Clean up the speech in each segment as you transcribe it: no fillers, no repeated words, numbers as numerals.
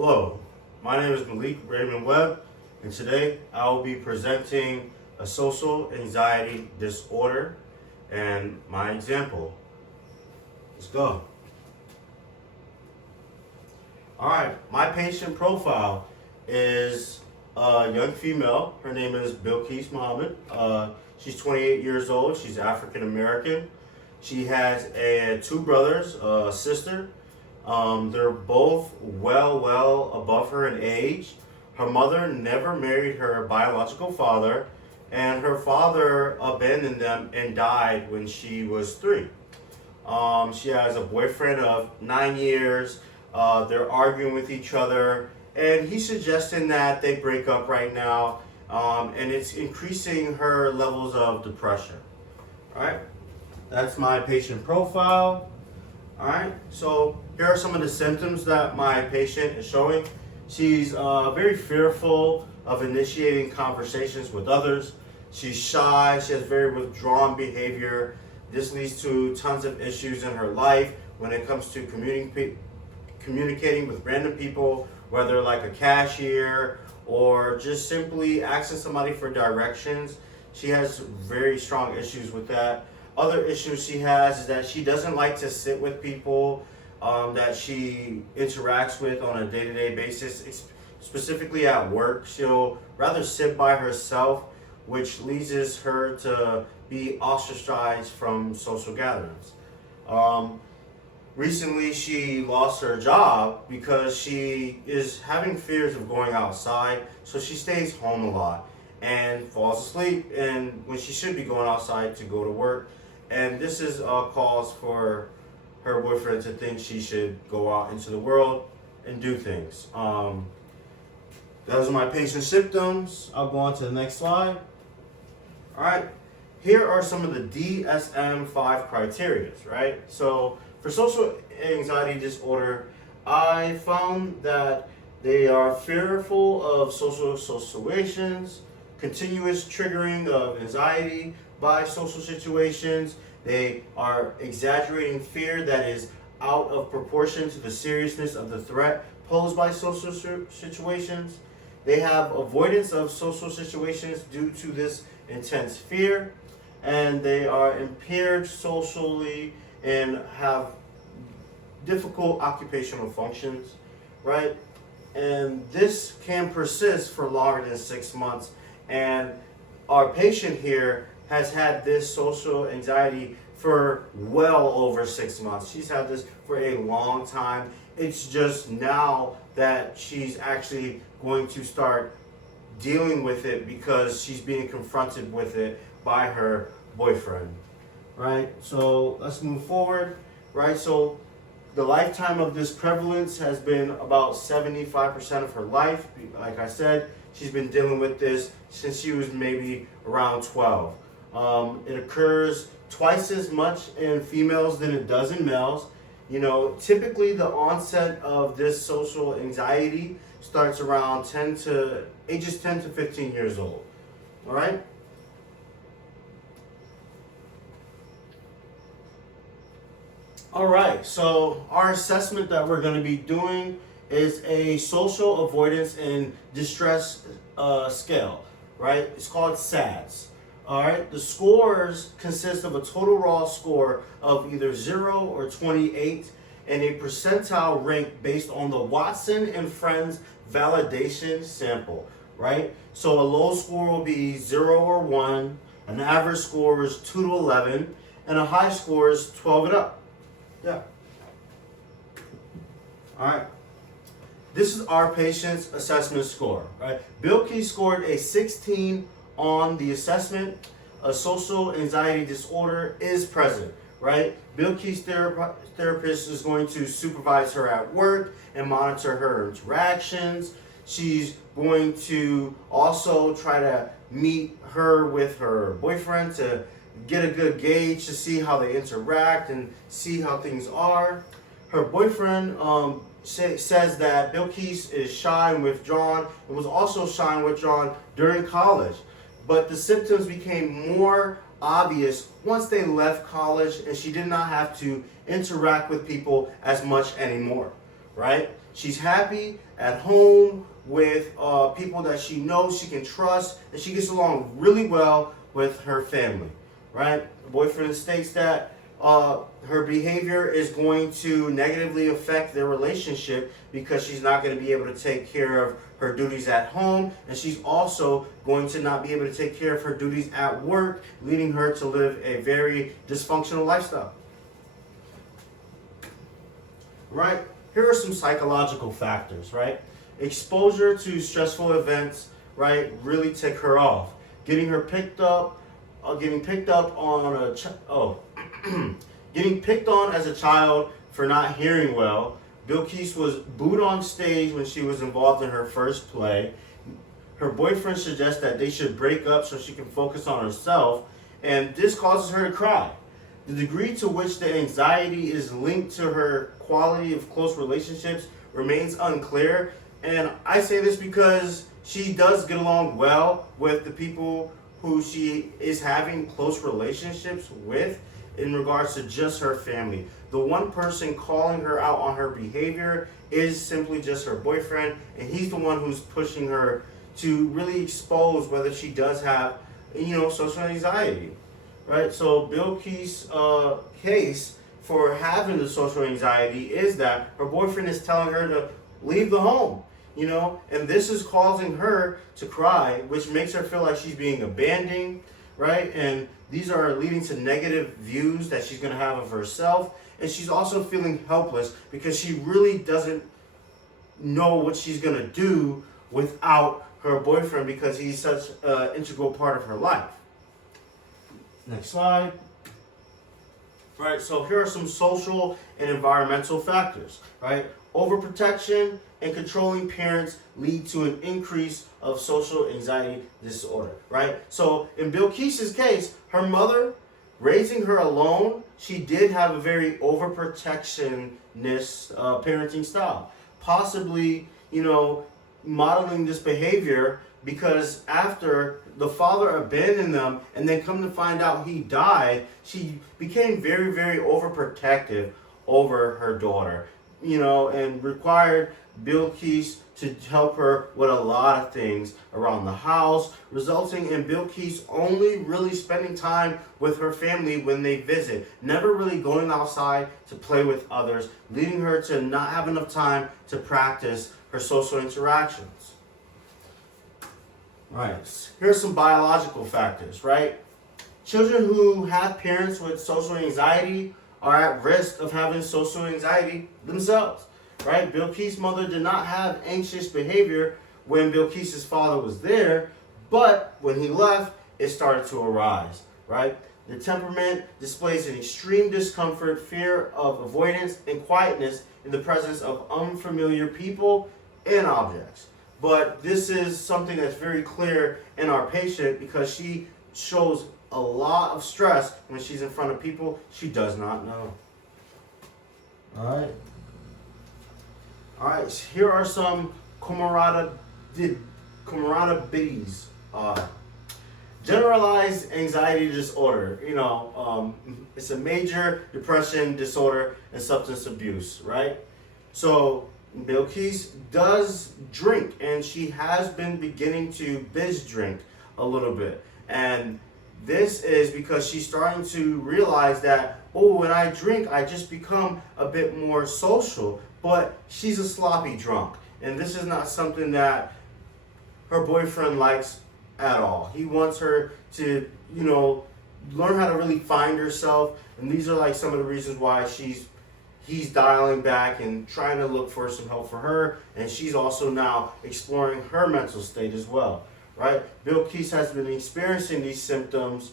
Hello, my name is Malik Webb, and today I will be presenting a social anxiety disorder and my example. Let's go. Alright, my patient profile is a young female. Her name is Bilquis Muhammad. She's 28 years old. She's African American. She has two brothers, a sister. They're both well above her in age. Her mother never married her biological father, and her father abandoned them and died when she was 3. She has a boyfriend of 9 years. They're arguing with each other, and he's suggesting that they break up right now, and it's increasing her levels of depression. All right, that's my patient profile. All right, so here are some of the symptoms that my patient is showing. She's very fearful of initiating conversations with others. She's shy. She has very withdrawn behavior. This leads to tons of issues in her life when it comes to communicating with random people, whether like a cashier or just simply asking somebody for directions. She has very strong issues with that. Other issues she has is that she doesn't like to sit with people that she interacts with on a day-to-day basis, specifically at work. She'll rather sit by herself, which leads her to be ostracized from social gatherings. Recently, she lost her job because she is having fears of going outside, so she stays home a lot and falls asleep and when she should be going outside to go to work. And this is a cause for her boyfriend to think she should go out into the world and do things. Those are my patient's symptoms. I'll go on to the next slide. All right, here are some of the DSM-5 criteria, right? So for social anxiety disorder, I found that they are fearful of social situations, continuous triggering of anxiety by social situations. They are exaggerating fear that is out of proportion to the seriousness of the threat posed by social situations. They have avoidance of social situations due to this intense fear, and they are impaired socially and have difficult occupational functions, right? And this can persist for longer than 6 months. And our patient here has had this social anxiety for well over 6 months. She's had this for a long time. It's just now that she's actually going to start dealing with it because she's being confronted with it by her boyfriend, right? So let's move forward, right? So the lifetime of this prevalence has been about 75% of her life. Like I said, she's been dealing with this since she was maybe around 12. It occurs twice as much in females than it does in males. You know, typically the onset of this social anxiety starts around ages 10 to 15 years old. All right? All right, so our assessment that we're going to be doing is a social avoidance and distress scale, right? It's called SADS. All right, the scores consist of a total raw score of either 0 or 28 and a percentile rank based on the Watson and Friends validation sample, right? So a low score will be 0 or 1, an average score is 2 to 11, and a high score is 12 and up. Yeah. All right. This is our patient's assessment score, right? Bilquis scored a 16 on the assessment. A social anxiety disorder is present, right? Bilquis' therapist is going to supervise her at work and monitor her interactions. She's going to also try to meet her with her boyfriend to get a good gauge to see how they interact and see how things are. Her boyfriend says that Bilquis is shy and withdrawn and was also shy and withdrawn during college. But the symptoms became more obvious once they left college and she did not have to interact with people as much anymore, right? She's happy at home with people that she knows she can trust, and she gets along really well with her family, right? The boyfriend states that her behavior is going to negatively affect their relationship because she's not going to be able to take care of her duties at home, and she's also going to not be able to take care of her duties at work, leading her to live a very dysfunctional lifestyle. Right? Here are some psychological factors, right? Exposure to stressful events, right, really tick her off. Getting picked on getting picked on as a child for not hearing well. Bilquis was booed on stage when she was involved in her first play. Her boyfriend suggests that they should break up so she can focus on herself, and this causes her to cry. The degree to which the anxiety is linked to her quality of close relationships remains unclear, and I say this because she does get along well with the people who she is having close relationships with in regards to just her family. The one person calling her out on her behavior is simply just her boyfriend, and he's the one who's pushing her to really expose whether she does have, social anxiety, right? So Bilquis' case for having the social anxiety is that her boyfriend is telling her to leave the home, and this is causing her to cry, which makes her feel like she's being abandoned, right? And these are leading to negative views that she's going to have of herself. And she's also feeling helpless because she really doesn't know what she's going to do without her boyfriend because he's such an integral part of her life. Next slide. Right, so here are some social and environmental factors, right? Overprotection and controlling parents lead to an increase of social anxiety disorder, right? So in Bilquis' case, her mother raising her alone, she did have a very overprotectionist parenting style. Possibly, modeling this behavior because after the father abandoned them and then come to find out he died, she became very, very overprotective over her daughter, and required Bilquis to help her with a lot of things around the house, resulting in Bilquis only really spending time with her family when they visit, never really going outside to play with others, leading her to not have enough time to practice her social interactions. Right, here's some biological factors, right? Children who have parents with social anxiety are at risk of having social anxiety themselves. Right? Bilquis' mother did not have anxious behavior when Bilquis' father was there, but when he left, it started to arise, right? The temperament displays an extreme discomfort, fear of avoidance, and quietness in the presence of unfamiliar people and objects. But this is something that's very clear in our patient because she shows a lot of stress when she's in front of people she does not know. All right, here are some comorbidities. Generalized anxiety disorder. It's a major depression disorder and substance abuse, right? So Bilquis does drink, and she has been beginning to binge drink a little bit. And this is because she's starting to realize that, when I drink, I just become a bit more social. But she's a sloppy drunk, and this is not something that her boyfriend likes at all. He wants her to, learn how to really find herself, and these are like some of the reasons why he's dialing back and trying to look for some help for her, and she's also now exploring her mental state as well, right? Bilquis has been experiencing these symptoms,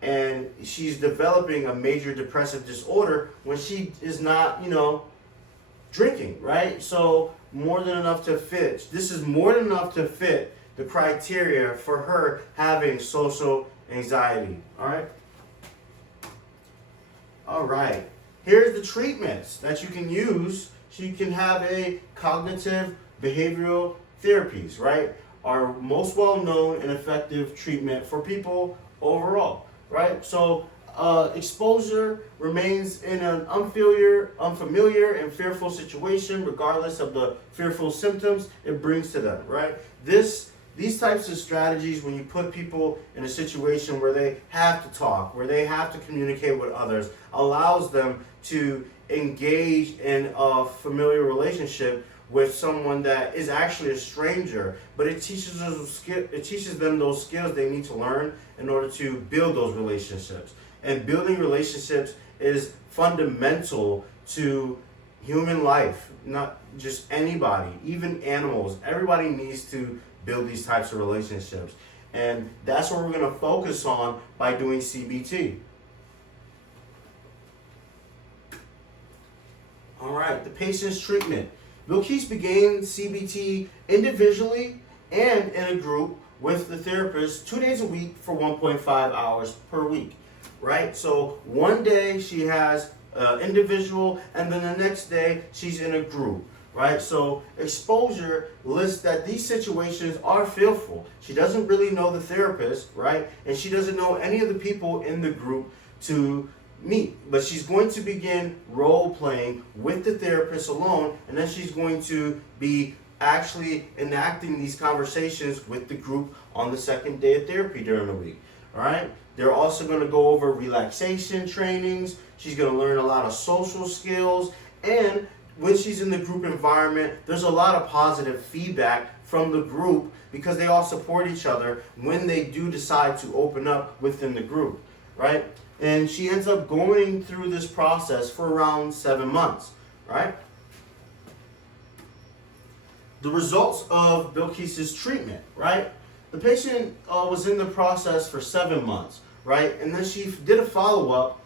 and she's developing a major depressive disorder when she is not, drinking, right? So more than enough to fit. This is more than enough to fit the criteria for her having social anxiety, all right? All right, here's the treatments that you can use so you can have a cognitive behavioral therapies, right? Our most well-known and effective treatment for people overall, right? So exposure remains in an unfamiliar and fearful situation, regardless of the fearful symptoms it brings to them, right? These types of strategies, when you put people in a situation where they have to talk, where they have to communicate with others, allows them to engage in a familiar relationship with someone that is actually a stranger, but it teaches them those skills they need to learn in order to build those relationships. And building relationships is fundamental to human life, not just anybody, even animals. Everybody needs to build these types of relationships. And that's what we're going to focus on by doing CBT. All right, the patient's treatment. Bilquis began CBT individually and in a group with the therapist 2 days a week for 1.5 hours per week, right? So one day she has individual, and then the next day she's in a group, right? So exposure lists that these situations are fearful. She doesn't really know the therapist, right? And she doesn't know any of the people in the group to meet, but she's going to begin role playing with the therapist alone, and then she's going to be actually enacting these conversations with the group on the second day of therapy during the week. All right, they're also going to go over relaxation trainings. She's going to learn a lot of social skills, and when she's in the group environment, there's a lot of positive feedback from the group because they all support each other when they do decide to open up within the group, right? And she ends up going through this process for around 7 months, right? The results of Bilquis's treatment, right? The patient was in the process for 7 months, right? And then she did a follow-up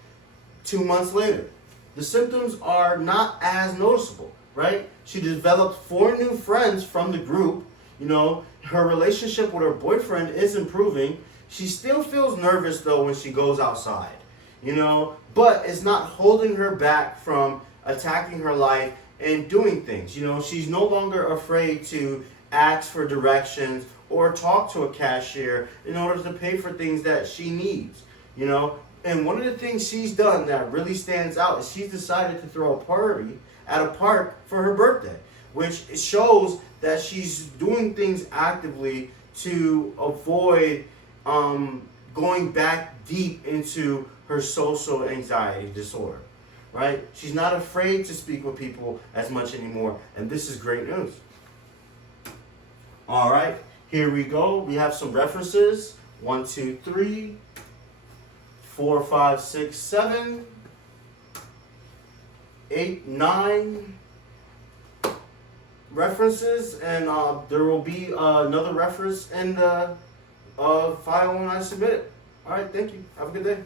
2 months later. The symptoms are not as noticeable, right? She developed 4 new friends from the group. You know, her relationship with her boyfriend is improving. She still feels nervous though when she goes outside, you know, but it's not holding her back from attacking her life and doing things. You know, she's no longer afraid to ask for directions or talk to a cashier in order to pay for things that she needs, you know. And one of the things she's done that really stands out is she's decided to throw a party at a park for her birthday, which shows that she's doing things actively to avoid going back deep into her social anxiety disorder, right? She's not afraid to speak with people as much anymore, and this is great news. All right, here we go. We have some references. 1, 2, 3, 4, 5, 6, 7, 8, 9 references, and there will be another reference in the file when I submit it. All right, thank you. Have a good day.